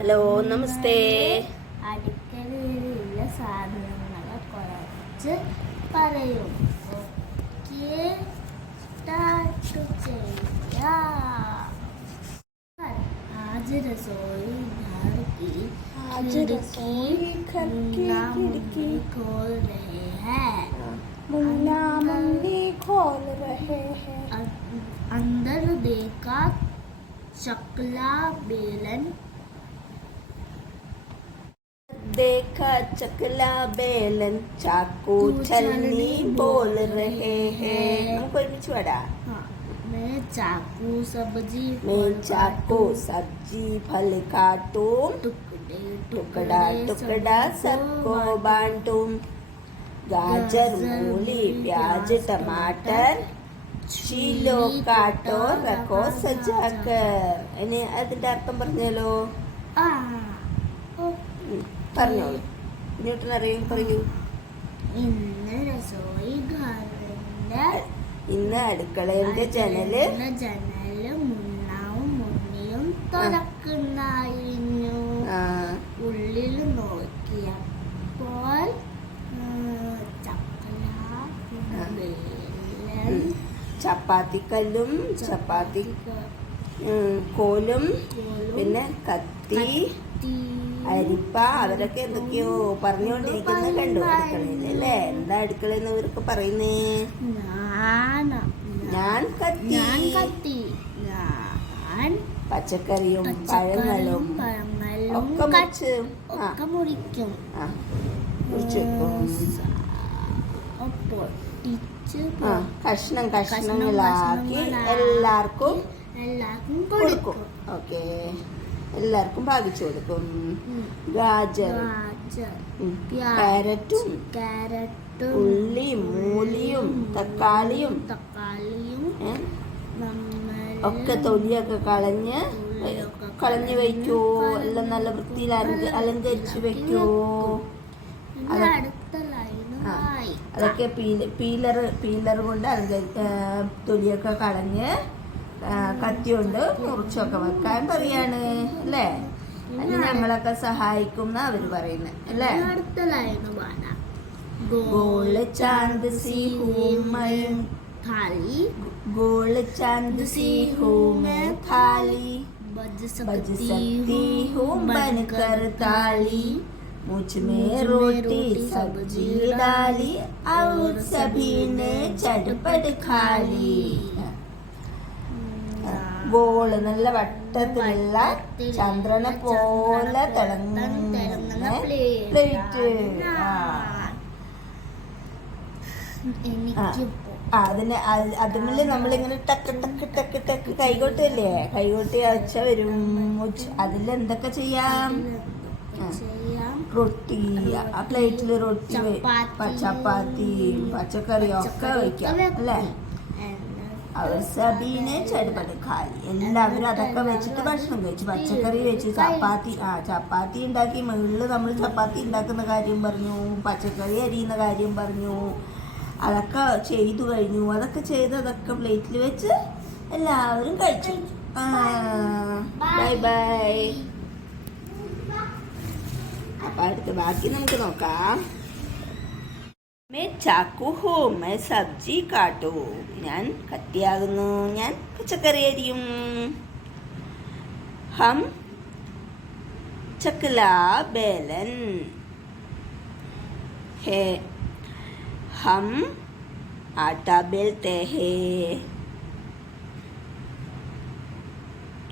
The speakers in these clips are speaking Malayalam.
ഹലോ, നമസ്തേ. അടുക്കളയിലുള്ള സാധനങ്ങൾ കുറച്ച് പറയും. आज रसोई घर की खिड़की खोल रहे हैं. मुन्ना मम्मी खोल रहे हैं. अंदर देखा चकला बेलन. देखा चकला बेलन चाकू छलनी बोल रहे हैं. നമുക്ക് ഒരുമിച്ച് പാടാം. मैं चाकू सब्जी फल काटूं, टुकड़ा टुकड़ा सबको बांटूं. गाजर मूली प्याज टमाटर छीलो काटो रखो सजाकर. ഇനി അതിന്റെ അർത്ഥം പറഞ്ഞാലോ? പറഞ്ഞോളൂ. ന്യൂട്ടൻ അറിയും, പറയൂ. ഇന്ന് അടുക്കളയുടെ ജനല് മുന്നിയും തുറക്കുന്നായിരുന്നു. ഉള്ളിൽ നോക്കിയപ്പോൾ ചപ്പാത്തിക്കല്ലും ചപ്പാത്തി കോലും പിന്നെ കത്തി അരിപ്പ അവരൊക്കെ എന്തൊക്കെയോ പറഞ്ഞുകൊണ്ടിരിക്കുന്ന കണ്ടു അടുക്കളയിൽ അല്ലേ? എന്താ അടുക്കളയിൽ നിന്ന് ഇവരൊക്കെ പറയുന്നേ? ഞാൻ കത്തി, ഞാൻ പച്ചക്കറിയും പഴങ്ങളും ഒക്കെ മുറിക്കും, കഷ്ണം കഷ്ണങ്ങളാക്കി എല്ലാവർക്കും കൊടുക്കും. ഓക്കെ, എല്ലാവർക്കും ഭാഗിച്ചു കൊടുക്കും. ഗാജർ, ക്യാരറ്റും ഉള്ളിയും മൂലിയും തക്കാളിയും ഒക്കെ തൊലിയൊക്കെ കളഞ്ഞ് വയ്ക്കൂ. എല്ലാം നല്ല വൃത്തിയിൽ അലങ്കരിച്ച് വെക്കൂ. അതൊക്കെ പീലർ കൊണ്ട് തൊലിയൊക്കെ കളഞ്ഞ് കത്തി കൊണ്ട് മുറിച്ചൊക്കെ വെക്കാൻ പറയാണ് അല്ലേ? അതിന് ഞങ്ങളൊക്കെ സഹായിക്കും എന്നാ അവര് പറയുന്നത് അല്ലേ? गोल चांद सी हूँ मैं थाली, गोल चांद सी हूँ मैं थाली, बज सकती हूँ बनकर ताली. मुझ में रोटी सब्जी डाली और सभी ने चटपट खा ली. ഗോള് നല്ല വട്ടത്തിലുള്ള ചന്ദ്രനെ പോലെ തിളങ്ങുന്ന പ്ലേറ്റ്. അതിന് അതുമില്ല നമ്മളിങ്ങനെ ടക്ക് ടക്ക് ടക്ക് ടക്ക് കൈകൊട്ടല്ലേ, കൈകൊട്ടി അയച്ച വരും. അതിലെന്തൊക്കെ ചെയ്യാം? റൊട്ടി, ആ പ്ലേറ്റില് റൊട്ടി, ചപ്പാത്തി, പച്ചക്കറി ഒക്കെ വയ്ക്കാം അല്ലേ? അവർ സബീനെ ചടുപടി ഖാലി, എല്ലാവരും അതൊക്കെ വെച്ചിട്ട് ഭക്ഷണം കഴിച്ചു. പച്ചക്കറി വെച്ച് ചപ്പാത്തി ഉണ്ടാക്കി. മുകളിൽ നമ്മൾ ചപ്പാത്തി ഉണ്ടാക്കുന്ന കാര്യം പറഞ്ഞു, പച്ചക്കറി അരിയുന്ന കാര്യം പറഞ്ഞു. അതൊക്കെ ചെയ്തു കഴിഞ്ഞു. അതൊക്കെ ചെയ്ത് അതൊക്കെ പ്ലേറ്റിൽ വെച്ച് എല്ലാവരും കഴിച്ചു. Bye bye. അപ്പൊ അടുത്ത ബാക്കി നമുക്ക് നോക്കാം. मैं चाकू हूँ, मैं सब्जी काटू, ഞാൻ കത്തിയാകുന്നു, ഞാൻ പച്ചക്കറി അരിയും. हम चकला बेलन है, हम आटा बेलते हैं.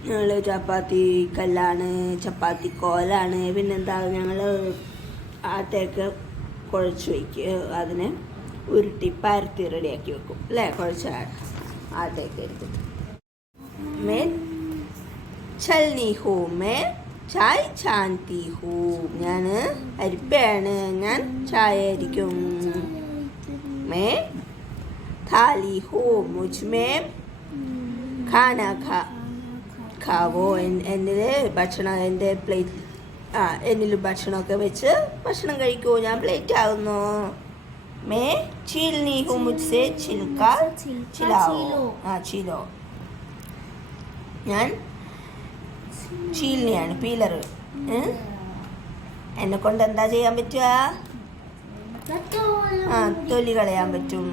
ഞങ്ങൾ ചപ്പാത്തി കല്ലാണ്, ചപ്പാത്തി കോലാണ്. പിന്നെന്താ, ഞങ്ങൾ ആട്ടയൊക്കെ കുഴച്ച് വയ്ക്കുക. അതിനെ ഉരുട്ടി പരത്തി റെഡിയാക്കി വെക്കും അല്ലേ? കുഴച്ച ആട്ടയൊക്കെ എടുത്തിട്ട്. May ചൽനി who, may Chai ചാന്തി who, ഞാൻ അരിപ്പയാണ്, ഞാൻ ചായ അരിക്കും. മേ थाली हो, मुझ में खाना खावो. എന്നില് ഭക്ഷണം എൻ്റെ പ്ലേറ്റ് എന്നിൽ ഭക്ഷണമൊക്കെ വെച്ച് ഭക്ഷണം കഴിക്കൂ. ഞാൻ പ്ലേറ്റ് ആകുന്നു. മേ ചീൽനി ഹൂ, മുझसे छिलका छिलाओ. छिलो, ഞാൻ ഷീലിനെയാണ് പീലർ. എന്നെ കൊണ്ട് എന്താ ചെയ്യാൻ പറ്റുക? തൊലി കളയാൻ പറ്റും.